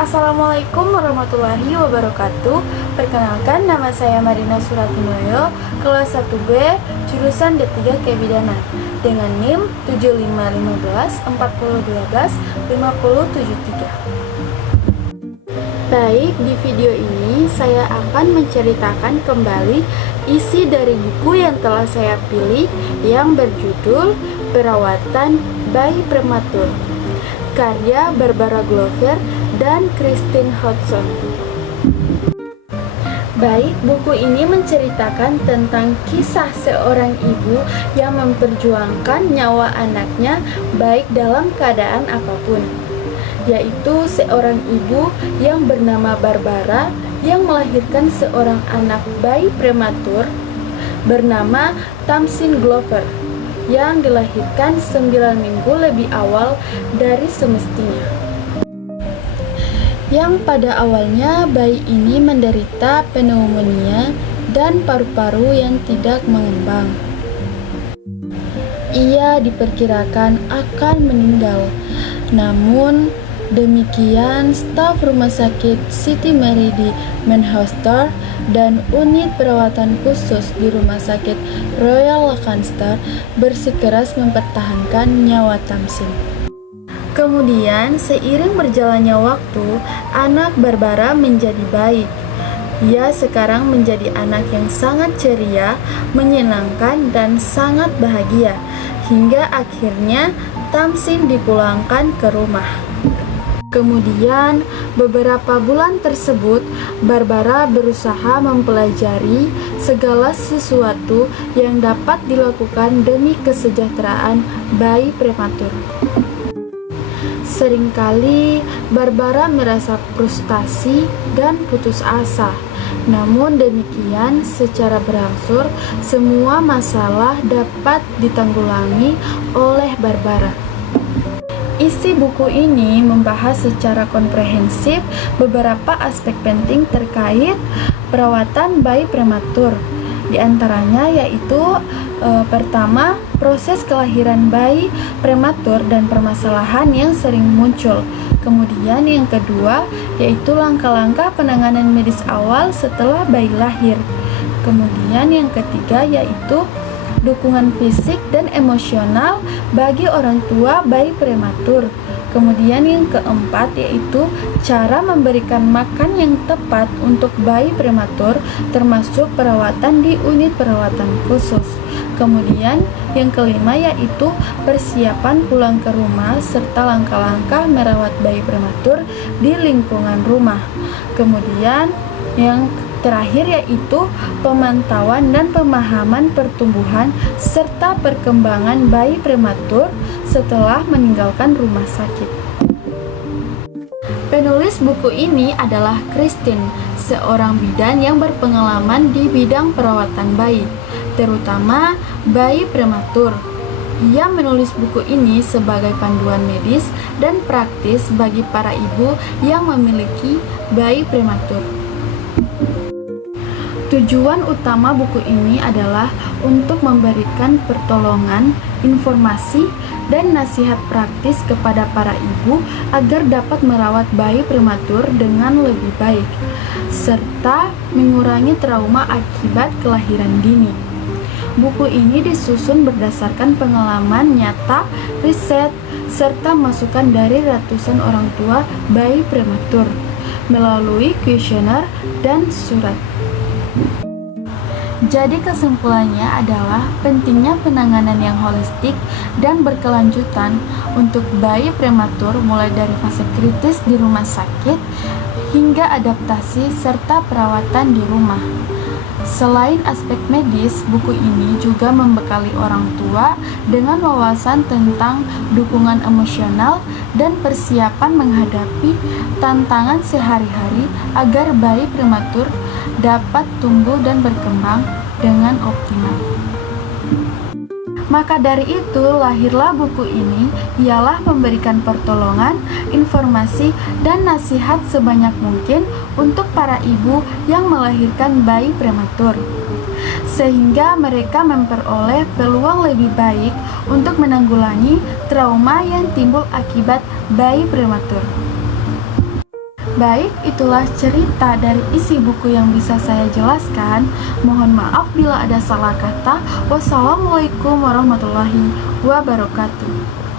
Assalamualaikum warahmatullahi wabarakatuh. Perkenalkan, nama saya Marina Suratinoyo, kelas 1B, jurusan D3 Kebidanan, dengan NIM 7515 4012 5073. Baik, di video ini saya akan menceritakan kembali isi dari buku yang telah saya pilih yang berjudul Perawatan Bayi Prematur, karya Barbara Glover dan Christine Hodson. Baik, buku ini menceritakan tentang kisah seorang ibu yang memperjuangkan nyawa anaknya baik dalam keadaan apapun, yaitu seorang ibu yang bernama Barbara yang melahirkan seorang anak bayi prematur bernama Tamsin Glover yang dilahirkan 9 minggu lebih awal dari semestinya. Yang pada awalnya bayi ini menderita pneumonia dan paru-paru yang tidak mengembang. Ia diperkirakan akan meninggal. Namun demikian, staf rumah sakit Siti Mary di Manchester dan unit perawatan khusus di rumah sakit Royal Lancaster bersikeras mempertahankan nyawa Tamsin. Kemudian, seiring berjalannya waktu, anak Barbara menjadi baik. Ia sekarang menjadi anak yang sangat ceria, menyenangkan, dan sangat bahagia, hingga akhirnya Tamsin dipulangkan ke rumah. Kemudian, beberapa bulan tersebut, Barbara berusaha mempelajari segala sesuatu yang dapat dilakukan demi kesejahteraan bayi prematur. Seringkali Barbara merasa frustasi dan putus asa. Namun demikian, secara berangsur semua masalah dapat ditanggulangi oleh Barbara. Isi buku ini membahas secara komprehensif beberapa aspek penting terkait perawatan bayi prematur. Di antaranya yaitu pertama, proses kelahiran bayi prematur dan permasalahan yang sering muncul. Kemudian yang kedua yaitu langkah-langkah penanganan medis awal setelah bayi lahir. Kemudian yang ketiga yaitu dukungan fisik dan emosional bagi orang tua bayi prematur. Kemudian yang keempat yaitu cara memberikan makan yang tepat untuk bayi prematur, termasuk perawatan di unit perawatan khusus. Kemudian yang kelima yaitu persiapan pulang ke rumah serta langkah-langkah merawat bayi prematur di lingkungan rumah. Kemudian yang terakhir yaitu pemantauan dan pemahaman pertumbuhan serta perkembangan bayi prematur setelah meninggalkan rumah sakit. Penulis buku ini adalah Christine, seorang bidan yang berpengalaman di bidang perawatan bayi, terutama bayi prematur. Ia menulis buku ini sebagai panduan medis dan praktis bagi para ibu yang memiliki bayi prematur. Tujuan utama buku ini adalah untuk memberikan pertolongan, informasi, dan nasihat praktis kepada para ibu agar dapat merawat bayi prematur dengan lebih baik, serta mengurangi trauma akibat kelahiran dini. Buku ini disusun berdasarkan pengalaman nyata, riset, serta masukan dari ratusan orang tua bayi prematur melalui kuesioner dan surat. Jadi kesimpulannya adalah pentingnya penanganan yang holistik dan berkelanjutan untuk bayi prematur mulai dari fase kritis di rumah sakit hingga adaptasi serta perawatan di rumah. Selain aspek medis, buku ini juga membekali orang tua dengan wawasan tentang dukungan emosional dan persiapan menghadapi tantangan sehari-hari agar bayi prematur dapat tumbuh dan berkembang dengan optimal. Maka dari itu, lahirlah buku ini, ialah memberikan pertolongan, informasi, dan nasihat sebanyak mungkin untuk para ibu yang melahirkan bayi prematur, sehingga mereka memperoleh peluang lebih baik untuk menanggulangi trauma yang timbul akibat bayi prematur. Baik, itulah cerita dari isi buku yang bisa saya jelaskan. Mohon maaf bila ada salah kata. Wassalamualaikum warahmatullahi wabarakatuh.